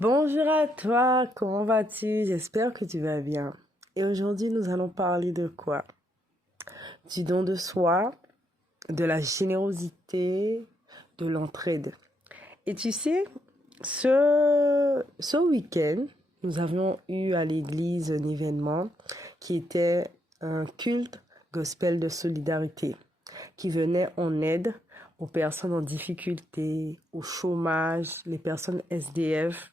Bonjour à toi, comment vas-tu? J'espère que tu vas bien. Et aujourd'hui, nous allons parler de quoi? Du don de soi, de la générosité, de l'entraide. Et tu sais, ce week-end, nous avions eu à l'église un événement qui était un culte gospel de solidarité qui venait en aide aux personnes en difficulté, au chômage, les personnes SDF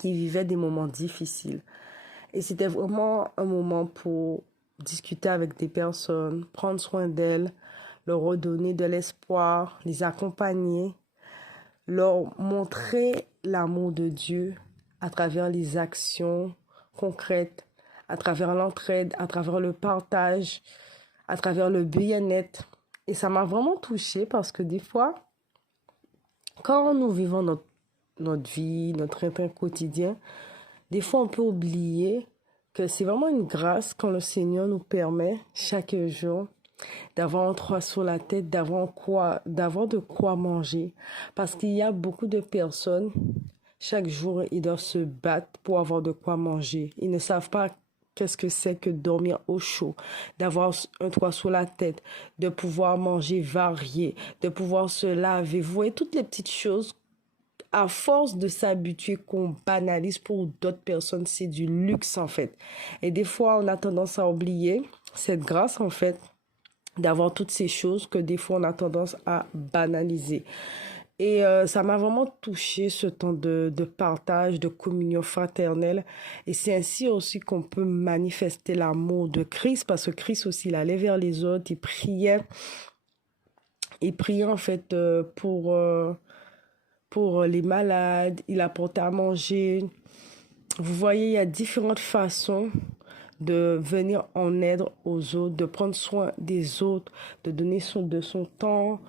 qui vivaient des moments difficiles. Et c'était vraiment un moment pour discuter avec des personnes, prendre soin d'elles, leur redonner de l'espoir, les accompagner, leur montrer l'amour de Dieu à travers les actions concrètes, à travers l'entraide, à travers le partage, à travers le bien-être. Et ça m'a vraiment touchée parce que des fois, quand nous vivons notre vie, notre train quotidien, des fois on peut oublier que c'est vraiment une grâce quand le Seigneur nous permet chaque jour d'avoir un toit sur la tête, d'avoir de quoi manger. Parce qu'il y a beaucoup de personnes, chaque jour, ils doivent se battre pour avoir de quoi manger. Ils ne savent pas qu'est-ce que c'est que dormir au chaud, d'avoir un toit sur la tête, de pouvoir manger varié, de pouvoir se laver. Vous voyez, toutes les petites choses à force de s'habituer qu'on banalise pour d'autres personnes, c'est du luxe en fait. Et des fois, on a tendance à oublier cette grâce en fait d'avoir toutes ces choses que des fois on a tendance à banaliser. Et ça m'a vraiment touché ce temps de partage, de communion fraternelle. Et c'est ainsi aussi qu'on peut manifester l'amour de Christ, parce que Christ aussi, il allait vers les autres, il priait en fait pour les malades, il apportait à manger. Vous voyez, il y a différentes façons de venir en aide aux autres, de prendre soin des autres, de donner de son temps,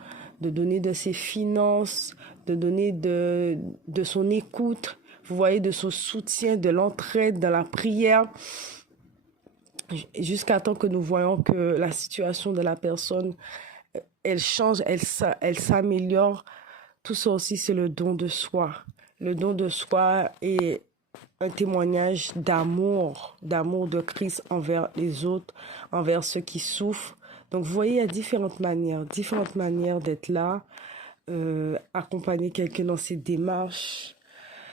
de donner de ses finances, de donner de son écoute, vous voyez, de son soutien, de l'entraide, de la prière, jusqu'à temps que nous voyons que la situation de la personne, elle change, elle s'améliore. Tout ça aussi, c'est le don de soi. Le don de soi est un témoignage d'amour de Christ envers les autres, envers ceux qui souffrent. Donc, vous voyez, il y a différentes manières d'être là, accompagner quelqu'un dans ses démarches.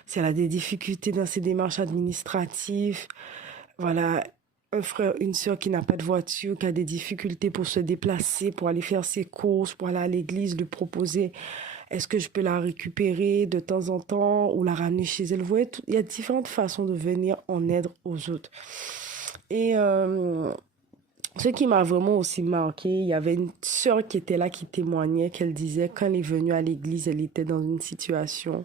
Si elle a des difficultés dans ses démarches administratives, voilà, un frère, une sœur qui n'a pas de voiture, qui a des difficultés pour se déplacer, pour aller faire ses courses, pour aller à l'église, lui proposer, est-ce que je peux la récupérer de temps en temps ou la ramener chez elle. Vous voyez, il y a différentes façons de venir en aide aux autres. Et ce qui m'a vraiment aussi marqué, il y avait une sœur qui était là, qui témoignait, qu'elle disait, quand elle est venue à l'église, elle était dans une situation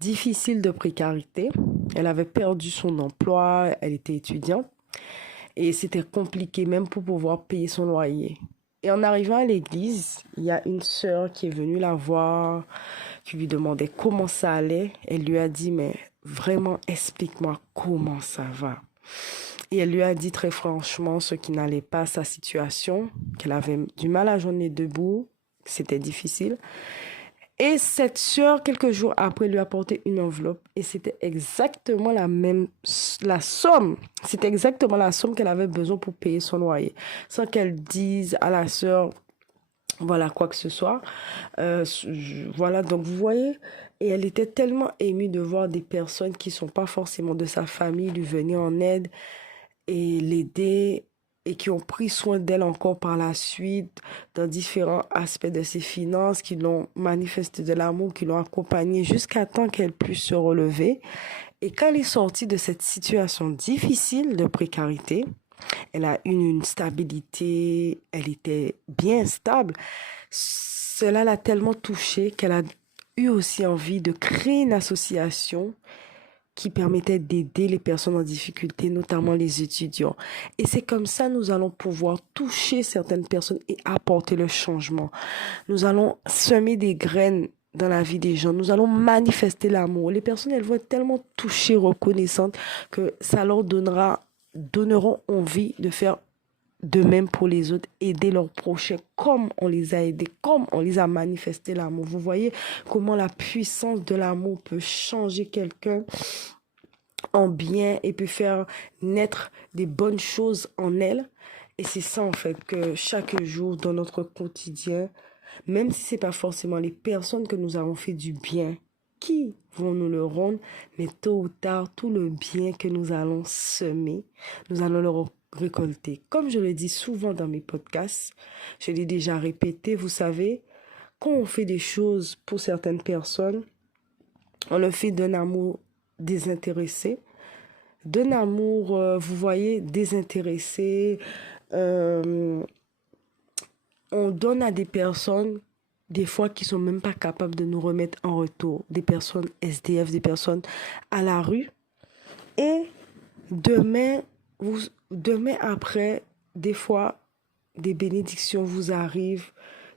difficile de précarité. Elle avait perdu son emploi, elle était étudiante. Et c'était compliqué même pour pouvoir payer son loyer. Et en arrivant à l'église, il y a une sœur qui est venue la voir, qui lui demandait comment ça allait. Elle lui a dit, mais vraiment, explique-moi comment ça va. Et elle lui a dit très franchement ce qui n'allait pas, sa situation, qu'elle avait du mal à joindre les deux bouts, que c'était difficile. Et cette sœur, quelques jours après, lui a apporté une enveloppe. Et c'était exactement la somme. C'était exactement la somme qu'elle avait besoin pour payer son loyer. Sans qu'elle dise à la sœur, voilà, quoi que ce soit. Voilà, donc vous voyez. Et elle était tellement émue de voir des personnes qui ne sont pas forcément de sa famille lui venir en aide et l'aider et qui ont pris soin d'elle encore par la suite dans différents aspects de ses finances, qui l'ont manifesté de l'amour, qui l'ont accompagnée jusqu'à temps qu'elle puisse se relever. Et quand elle est sortie de cette situation difficile de précarité, elle a eu une stabilité, elle était bien stable. Cela l'a tellement touchée qu'elle a eu aussi envie de créer une association qui permettait d'aider les personnes en difficulté, notamment les étudiants. Et c'est comme ça que nous allons pouvoir toucher certaines personnes et apporter le changement. Nous allons semer des graines dans la vie des gens. Nous allons manifester l'amour. Les personnes, elles vont être tellement touchées, reconnaissantes, que ça leur donneront envie de faire de même pour les autres, aider leurs prochains comme on les a aidés, comme on les a manifesté l'amour. Vous voyez comment la puissance de l'amour peut changer quelqu'un en bien et peut faire naître des bonnes choses en elle. Et c'est ça en fait que chaque jour dans notre quotidien, même si c'est pas forcément les personnes que nous avons fait du bien qui vont nous le rendre, mais tôt ou tard, tout le bien que nous allons semer, nous allons le récolter. Comme je le dis souvent dans mes podcasts, je l'ai déjà répété, vous savez, quand on fait des choses pour certaines personnes, on le fait d'un amour désintéressé, d'un amour, vous voyez, désintéressé. euh, on donne à des personnes, des fois, qui sont même pas capables de nous remettre en retour. Des personnes SDF, des personnes à la rue. Et demain, demain après, des fois, des bénédictions vous arrivent.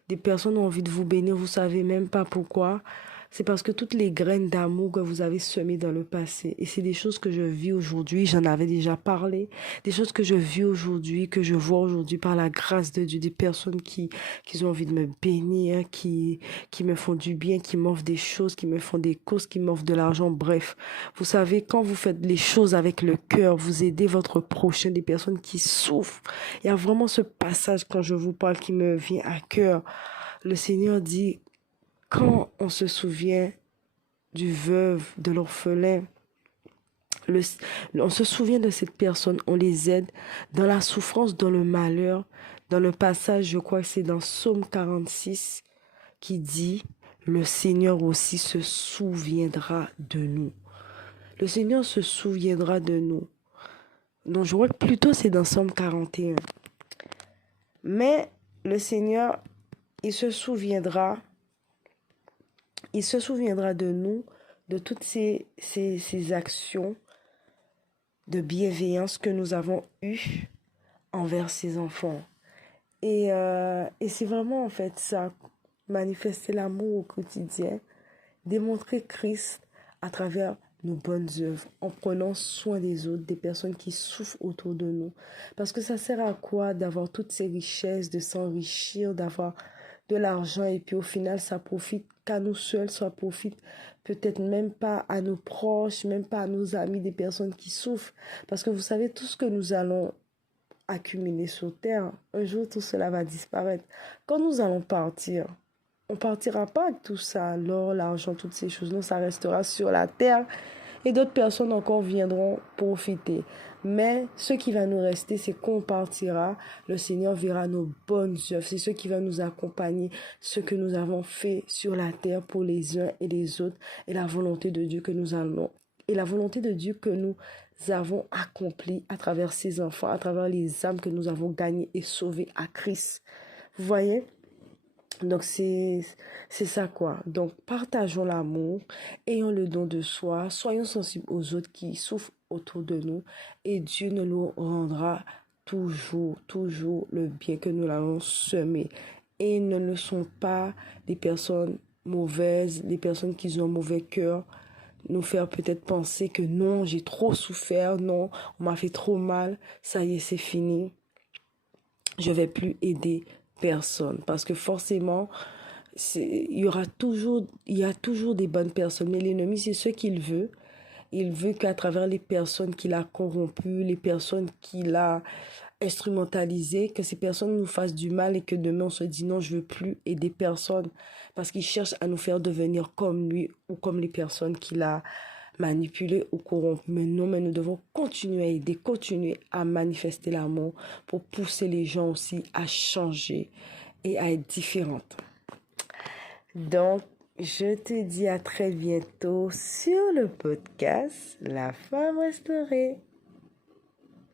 Des personnes ont envie de vous bénir, vous savez même pas pourquoi. C'est parce que toutes les graines d'amour que vous avez semées dans le passé, et c'est des choses que je vis aujourd'hui, j'en avais déjà parlé, des choses que je vis aujourd'hui, que je vois aujourd'hui par la grâce de Dieu, des personnes qui ont envie de me bénir, qui me font du bien, qui m'offrent des choses, qui me font des causes, qui m'offrent de l'argent, bref. Vous savez, quand vous faites les choses avec le cœur, vous aidez votre prochain, des personnes qui souffrent. Il y a vraiment ce passage quand je vous parle qui me vient à cœur. Le Seigneur dit, quand on se souvient du veuve, de l'orphelin, on se souvient de cette personne, on les aide dans la souffrance, dans le malheur. Dans le passage, je crois que c'est dans Psaume 46 qui dit, le Seigneur aussi se souviendra de nous. Le Seigneur se souviendra de nous. Donc je crois que plutôt c'est dans Psaume 41. Mais le Seigneur, il se souviendra de nous, de toutes ces actions de bienveillance que nous avons eues envers ses enfants. Et c'est vraiment en fait ça, manifester l'amour au quotidien, démontrer Christ à travers nos bonnes œuvres, en prenant soin des autres, des personnes qui souffrent autour de nous. Parce que ça sert à quoi d'avoir toutes ces richesses, de s'enrichir, d'avoir de l'argent et puis au final ça profite qu'à nous seuls, ça profite peut-être même pas à nos proches, même pas à nos amis, des personnes qui souffrent. Parce que vous savez, tout ce que nous allons accumuler sur terre, un jour tout cela va disparaître. Quand nous allons partir, on partira pas avec tout ça, l'or, l'argent, toutes ces choses. Non, ça restera sur la terre et d'autres personnes encore viendront profiter. Mais ce qui va nous rester, c'est qu'on partira. Le Seigneur verra nos bonnes œuvres. C'est ce qui va nous accompagner, ce que nous avons fait sur la terre pour les uns et les autres, et la volonté de Dieu que nous allons, et la volonté de Dieu que nous avons accomplie à travers ses enfants, à travers les âmes que nous avons gagnées et sauvées à Christ. Vous voyez? Donc c'est ça quoi. Donc partageons l'amour, ayons le don de soi, soyons sensibles aux autres qui souffrent autour de nous et Dieu nous rendra toujours le bien que nous l'avons semé. Et ne sont pas des personnes mauvaises, des personnes qui ont un mauvais cœur, nous faire peut-être penser que non, j'ai trop souffert, non, on m'a fait trop mal, ça y est, c'est fini. Je vais plus aider personne parce que forcément il y a toujours des bonnes personnes, mais l'ennemi c'est ce qu'il veut. Il veut qu'à travers les personnes qu'il a corrompues, les personnes qu'il a instrumentalisées, que ces personnes nous fassent du mal et que demain on se dit non, je veux plus aider personne parce qu'il cherche à nous faire devenir comme lui ou comme les personnes qu'il a manipulées ou corrompues. Mais non, mais nous devons continuer à aider, continuer à manifester l'amour pour pousser les gens aussi à changer et à être différentes. Donc, je te dis à très bientôt sur le podcast La Femme Restaurée.